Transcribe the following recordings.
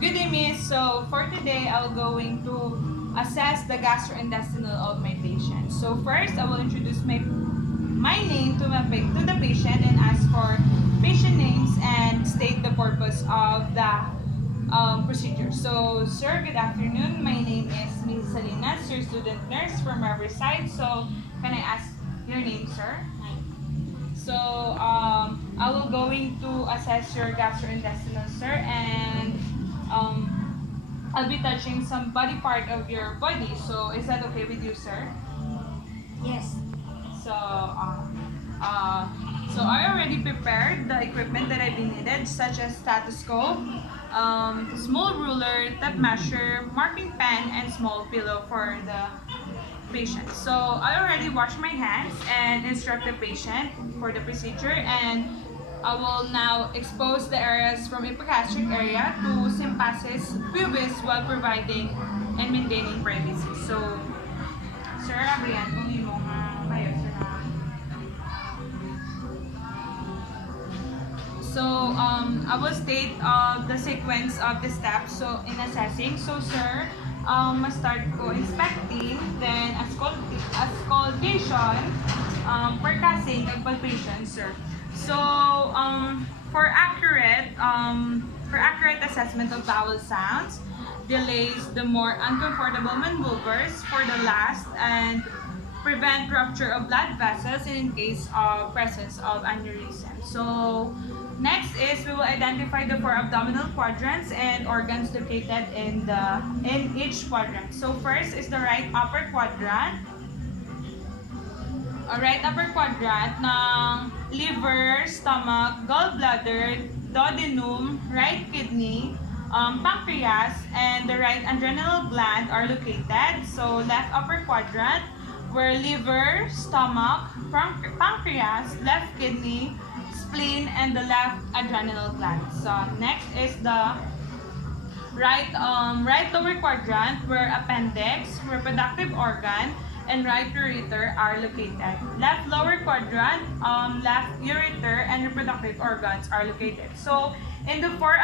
Good day, miss. So for today, I'm going to assess the gastrointestinal of my patient. So first, I will introduce my name to the patient and ask for patient names and state the purpose of the procedure. So, sir, good afternoon. My name is Miss Salinas, your student nurse from Riverside. So, can I ask your name, sir? So, I will going to assess your gastrointestinal, sir, and I'll be touching some body part of your body. So, is that okay with you, sir? Yes. So, so I already prepared the equipment that I've been needed, such as stethoscope, small ruler, tape measure, marking pen, and small pillow for the patient. So I already washed my hands and instruct the patient for the procedure, and I will now expose the areas from epigastric area to symphysis pubis while providing and maintaining privacy. So, sir, abrihan kung imong kayo, sir. So, I will state the sequence of the steps so in assessing. So, sir, start ko inspecting, then auscultation, percussing, and palpation, sir. So, for accurate assessment of vowel sounds, delays the more uncomfortable maneuvers for the last, and prevent rupture of blood vessels in case of presence of aneurysm. So, next is we will identify the 4 abdominal quadrants and organs located in each quadrant. So first is the right upper quadrant. Right upper quadrant ng liver, stomach, gallbladder, duodenum, right kidney, pancreas, and the right adrenal gland are located. So left upper quadrant, where liver, stomach, pancreas, left kidney, spleen, and the left adrenal gland. So next is the right lower quadrant, where appendix, reproductive organ, and right ureter are located. Left lower quadrant, left ureter and reproductive organs are located. So in the fourth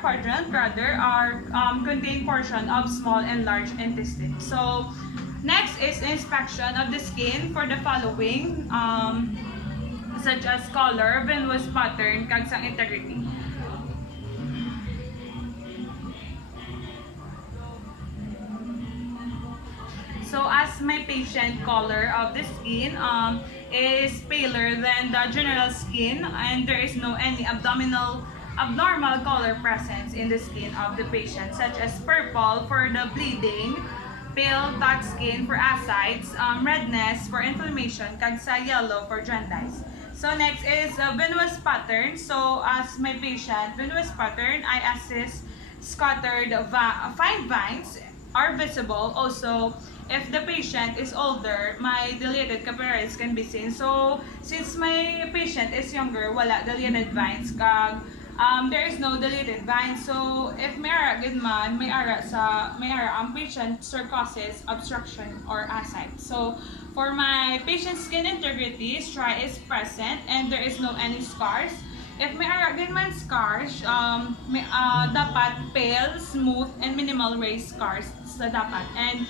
quadrant rather are contain portion of small and large intestine. So next is inspection of the skin for the following, such as color, venous pattern, kag sang integrity. So as my patient color of the skin is paler than the general skin, and there is no any abnormal color presence in the skin of the patient, such as purple for the bleeding, pale touch skin for ascites, redness for inflammation, kag sa yellow for jaundice. So next is venous pattern. So as my patient venous pattern, I assess scattered fine veins are visible. Also, if the patient is older, my dilated capillaries can be seen. So since my patient is younger, wala dilated veins, kag there is no dilated veins. So if may ara gid man, may ara ang patient causes obstruction or ascite. So for my patient's skin integrity, striae is present and there is no any scars. If may ara gid man scars, dapat pale, smooth, and minimal raised scars sa dapat. And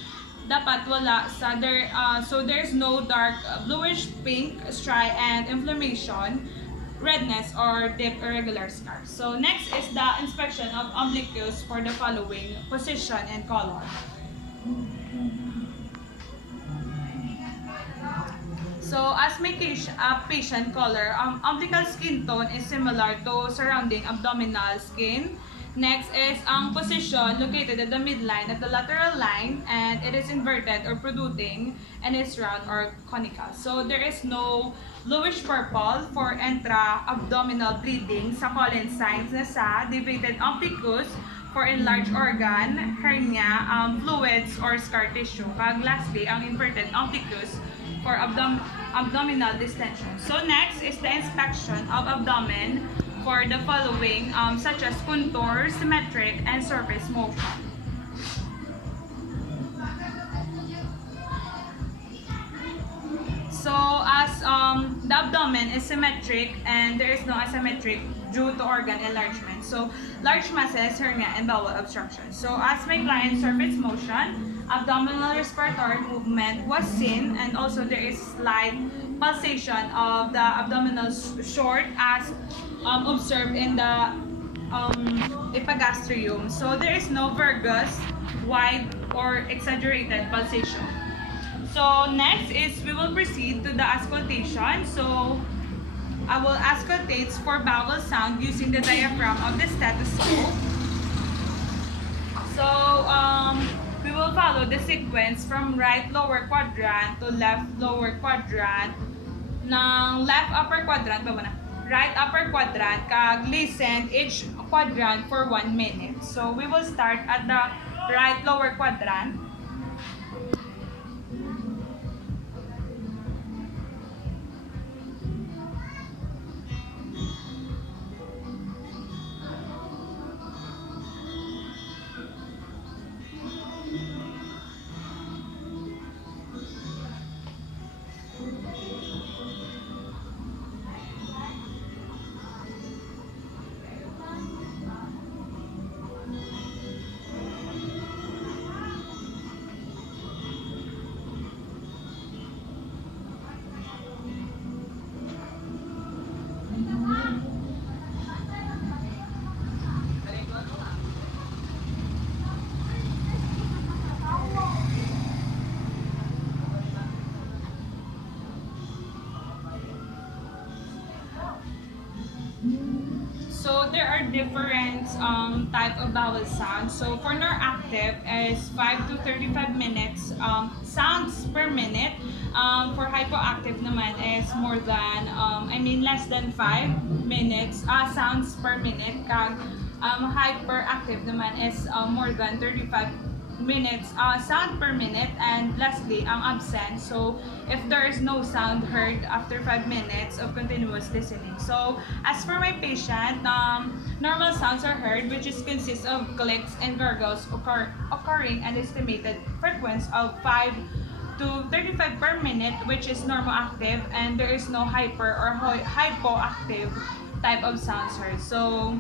dapat wala sa there, so there's no dark bluish pink striae and inflammation, redness, or deep irregular scars. So next is the inspection of umbilicus for the following position and color. So as my patient color, umbilical skin tone is similar to surrounding abdominal skin. Next is ang position located at the midline at the lateral line, and it is inverted or protruding and is round or conical. So there is no bluish purple for intra-abdominal bleeding sa colon signs na sa deviated umbilicus for enlarged organ, hernia, fluids, or scar tissue. Kag lastly, ang inverted umbilicus for abdominal distension. So next is the inspection of abdomen for the following, such as contour, symmetric, and surface motion. So as the abdomen is symmetric and there is no asymmetric due to organ enlargement. So, large masses, hernia, and bowel obstruction. So, as my client surface motion, abdominal respiratory movement was seen, and also there is slight pulsation of the abdominal short as observed in the epigastrium. So, there is no vergus, wide, or exaggerated pulsation. So, next is we will proceed to the auscultation. So, I will auscultate for bowel sound using the diaphragm of the stethoscope. So, we will follow the sequence from right lower quadrant to left lower quadrant ng left upper quadrant, right upper quadrant, kag listen each quadrant for 1 minute. So, we will start at the right lower quadrant. So there are different type of vowel sounds. So for non-active is 5 to 35 minutes sounds per minute. For hypoactive naman is more than less than 5 minutes sounds per minute. Kag hyperactive naman is more than 35 minutes sound per minute. And lastly, ang absent. So if there is no sound heard after 5 minutes of continuous listening. So as for my patient, normal sounds are heard, which is consists of clicks and gurgles occurring an estimated frequency of 5 to 35 per minute, which is normal active, and there is no hyper or hypoactive type of sounds heard. So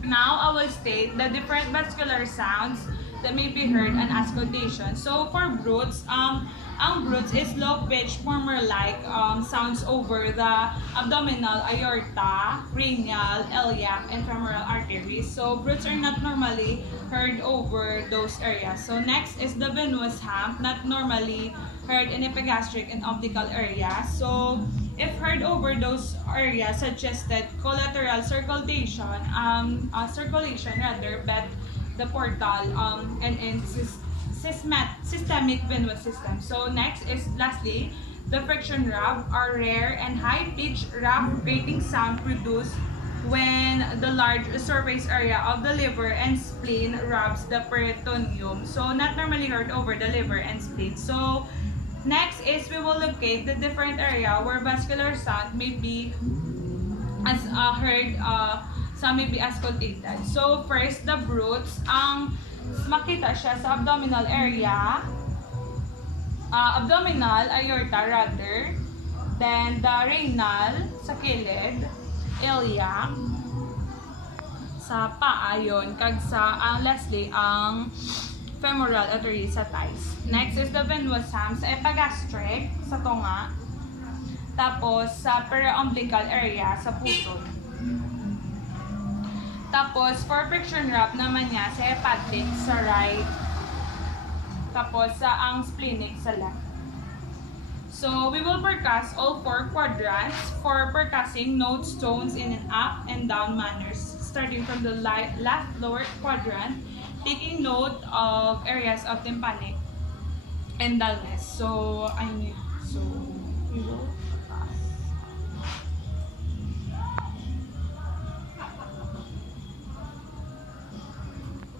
now I will state the different vascular sounds that may be heard and auscultation. So for brutes, ang brutes is low-pitched murmur-like sounds over the abdominal, aorta, cranial, iliac, and femoral arteries. So brutes are not normally heard over those areas. So next is the venous hump, not normally heard in epigastric and optical areas. So if heard over those areas, suggested collateral circulation, but the portal and systemic venous system. So next is lastly the friction rub, are rare and high-pitched rub grating sound produced when the large surface area of the liver and spleen rubs the peritoneum. So not normally heard over the liver and spleen. So next is we will locate the different area where vascular sound may be as heard. Some may be auscultated. So first, the brutes, makita siya sa abdominal area, abdominal, aorta rather, then the renal, sa kilid, iliac, sa paa yun, kag sa, lastly, ang femoral artery sa thighs. Next is the venous hump sa epigastric, sa tunga, tapos sa periumbilical area, sa puso. Tapos, for friction rub naman niya sa hepatic sa right. Tapos, sa ang splenic sa left. So, we will percuss all 4 quadrants for percussing notes, tones in an up and down manners. Starting from the left lower quadrant, taking note of areas of tympanic and dullness. So, we will percuss.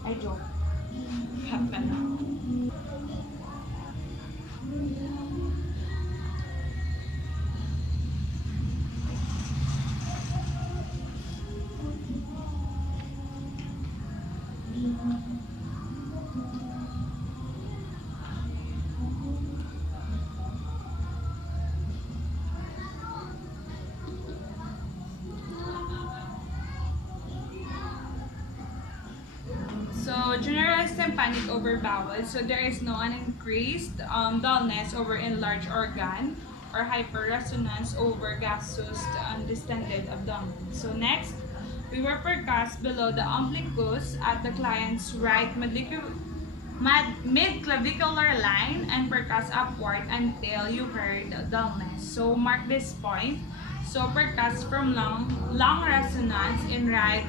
I joke. Happen. So generalized tympanic over bowel. So there is no an increased dullness over enlarged organ or hyperresonance over gaseous distended abdomen. So next, we were percussed below the umbilicus at the client's right mid-clavicular line and percuss upward until you heard dullness. So mark this point. So percuss from lung resonance in right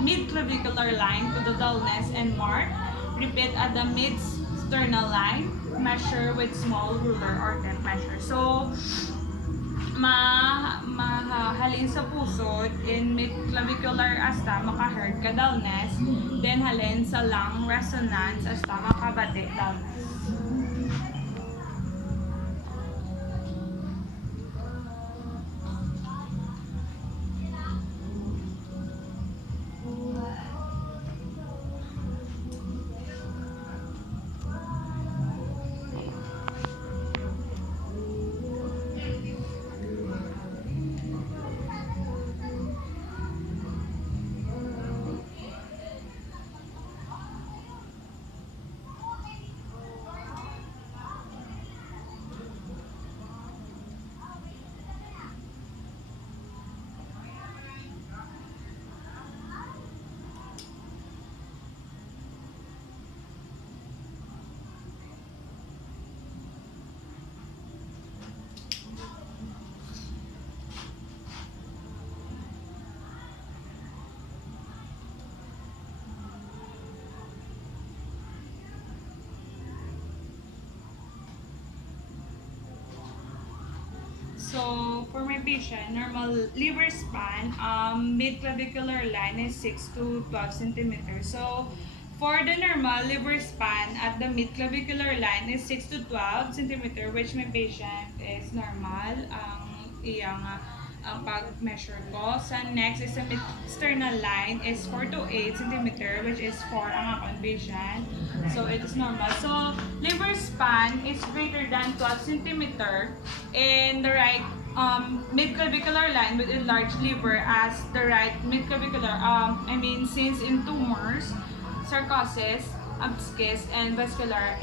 mid-clavicular line to the dullness and mark. Repeat at the mid-sternal line. Measure with small ruler or temp measure. So mahalin sa pusod in mid-clavicular asta maka-heard ka dullness, then halin sa lung resonance asta makabati dullness. So, for my patient, normal liver span, mid-clavicular line is 6 to 12 centimeters. So, for the normal liver span at the mid-clavicular line is 6 to 12 centimeter, which my patient is normal. Iyang pag-measure ko. Sa next is the mid-sternal line is 4 to 8 centimeter, which is for ang akong patient. So, it is normal. So, liver span is greater than 12 centimeter in the right mid-clavicular line with enlarged liver as the right mid-clavicular, since in tumors, sarcosis, abscess, and vascular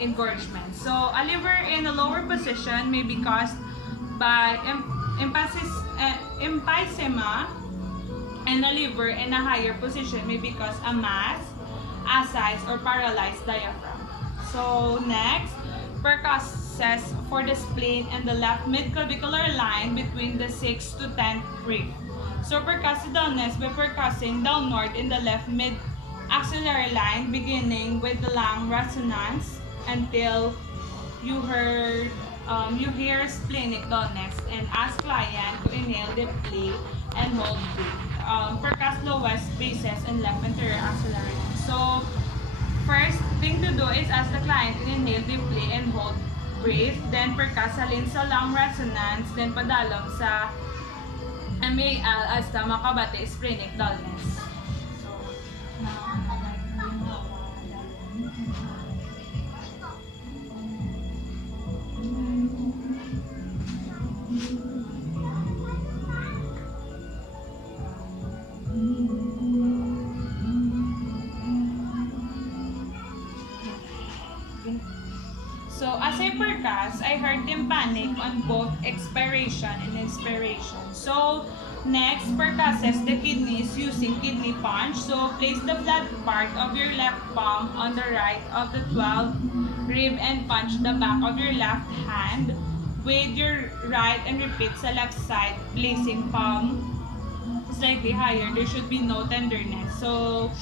engorgement. So, a liver in a lower position may be caused by emphysema, and a liver in a higher position may be caused a mass, ascites, or paralyzed diaphragm. So, next, percusses for the spleen and the left mid-clavicular line between the 6th to 10th rib. So, percussive dullness by percussing downward in the left mid-axillary line beginning with the lung resonance until you hear splenic dullness, and ask client to inhale deeply and hold breath. Percuss lowest bases and left anterior axillary line. So, first thing to do is ask the client to inhale deeply and hold breath. Then percuss halin sa lung resonance. Then padalong sa MAL hasta makabati splenic dullness. So, as I percuss, I heard tympanic on both expiration and inspiration. So, next, percusses the kidneys using kidney punch. So, place the flat part of your left palm on the right of the 12th rib and punch the back of your left hand with your right and repeat sa left side, placing palm slightly higher. There should be no tenderness. So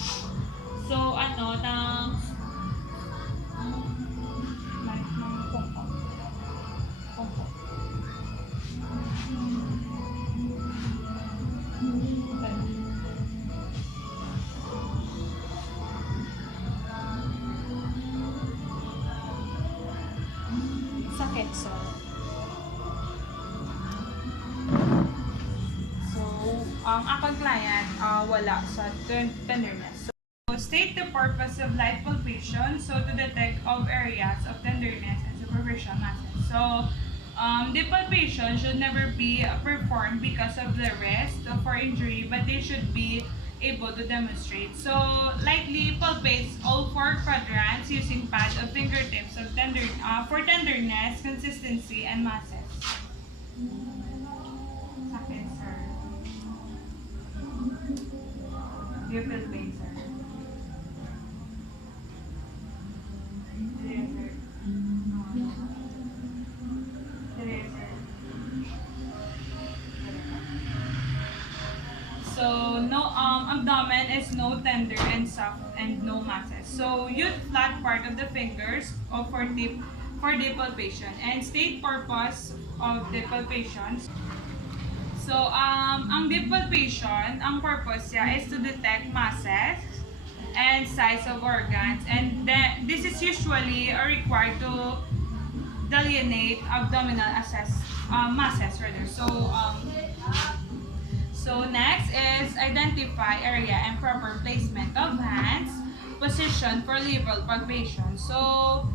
sakit so ang akong client wala sa tenderness. So state the purpose of light palpation, so to detect of areas of tenderness and superficial masses. So the palpation should never be performed because of the risk for injury, but they should be able to demonstrate. So lightly palpates all four quadrants using pad of fingertips of for tenderness, consistency, and masses. Sakit, sir. Do you feel pain, sir? Yes, sir. Yes, sir. So no abdomen is no tender and soft and no masses. So use flat part of the fingers for deep palpation and state purpose of deep palpation. So ang deep palpation, ang purpose niya is to detect masses and size of organs, and then this is usually required to delineate abdominal masses rather. So next is identify area and proper placement of hands, position for level palpation. So,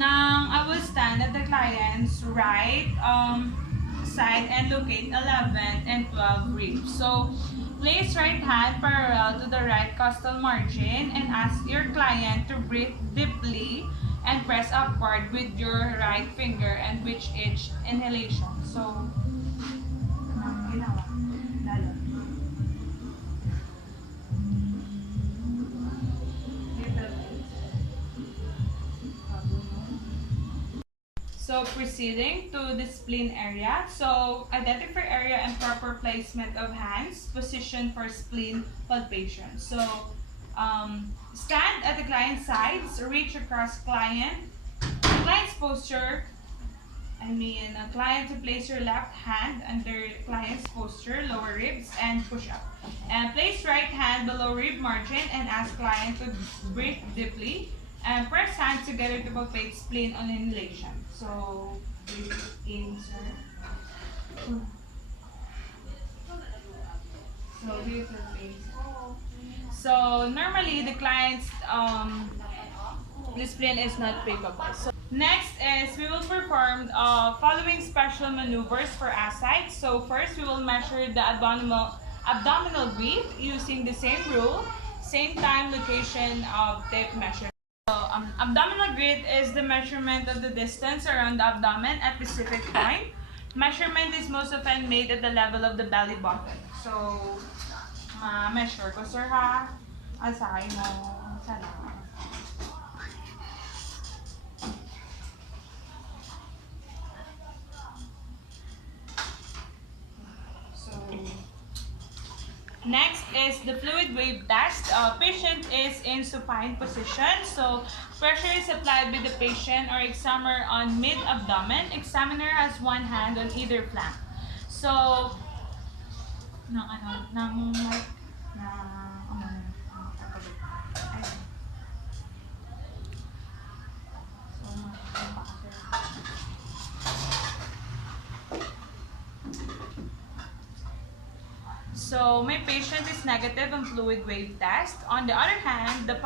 I will stand at the client's right side and locate 11 and 12 ribs. So, place right hand parallel to the right costal margin and ask your client to breathe deeply and press upward with your right finger and with each inhalation. So, ginawa. Lalo. So proceeding to the spleen area. So identify area and proper placement of hands, position for spleen palpation. So stand at the client's sides, reach across client's posture. A client to place your left hand under client's posture, lower ribs, and push up. And place right hand below rib margin and ask client to breathe deeply. And press hands together to palpate spleen on inhalation. So, breathe in, sir. So, breathe in. So, normally the client's spleen is not palpable. So, next is we will perform following special maneuvers for ascites. So first we will measure the abdominal breath using the same rule, same time, location of tape measure. So abdominal breath is the measurement of the distance around the abdomen at a specific point. Measurement is most often made at the level of the belly button. So measure ko sir ha. Asay mo. Sana. Next is the fluid wave test. Patient is in supine position. So pressure is applied by the patient or examiner on mid-abdomen. Examiner has one hand on either flank. So, So my patient is negative on fluid wave test. On the other hand, the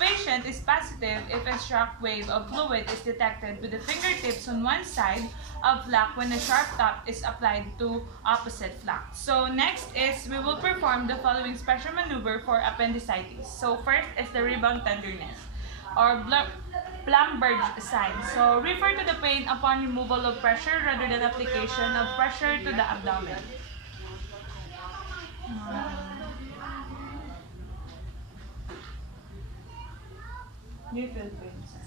patient is positive if a shock wave of fluid is detected with the fingertips on one side of flank when a sharp top is applied to opposite flank. So next is we will perform the following special maneuver for appendicitis. So first is the rebound tenderness or Blumberg sign. So refer to the pain upon removal of pressure rather than application of pressure to the abdomen. You feel pain, sir.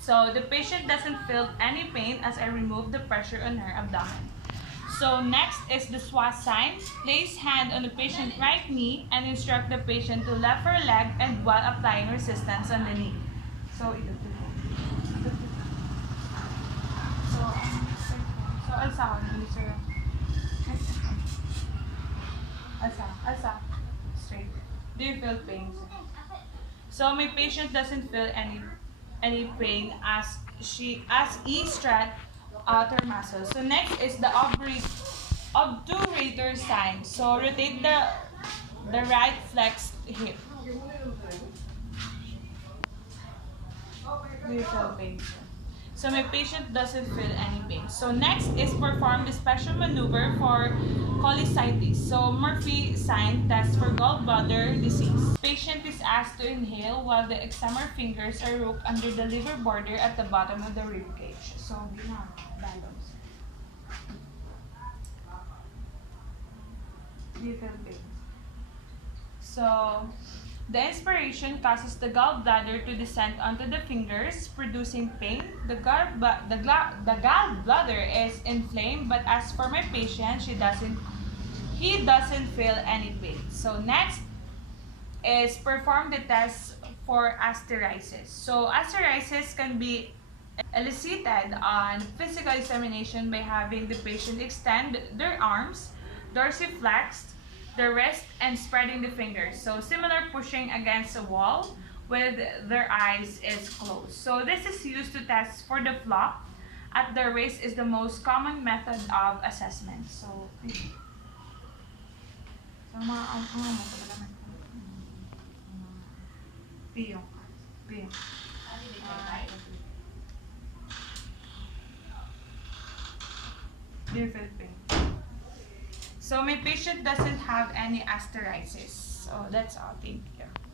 So the patient doesn't feel any pain as I remove the pressure on her abdomen. So next is the SWAS sign. Place hand on the patient's right knee and instruct the patient to left her leg and while applying resistance on the knee. So ito. So alsa ko sir. Alsa. Straight. Do you feel pain, sir? So my patient doesn't feel any pain as he stretch out her muscles. So next is the obturator sign. So rotate the right flexed hip. Do you feel pain, sir? So my patient doesn't feel any pain. So next is perform the special maneuver for cholecystitis. So Murphy sign test for gallbladder disease. Patient is asked to inhale while the examiner fingers are hooked under the liver border at the bottom of the rib cage. So balance. Do you feel pain? So the inspiration causes the gallbladder to descend onto the fingers, producing pain. The gallbladder is inflamed, but as for my patient, he doesn't feel any pain. So next is perform the test for asterisis. So asterisis can be elicited on physical examination by having the patient extend their arms, dorsiflex, the wrist, and spreading the fingers. So similar pushing against a wall with their eyes is closed. So this is used to test for the flop at the wrist is the most common method of assessment. So Pio. Do you feel pain? So my patient doesn't have any asterisis. So that's all. Thank you.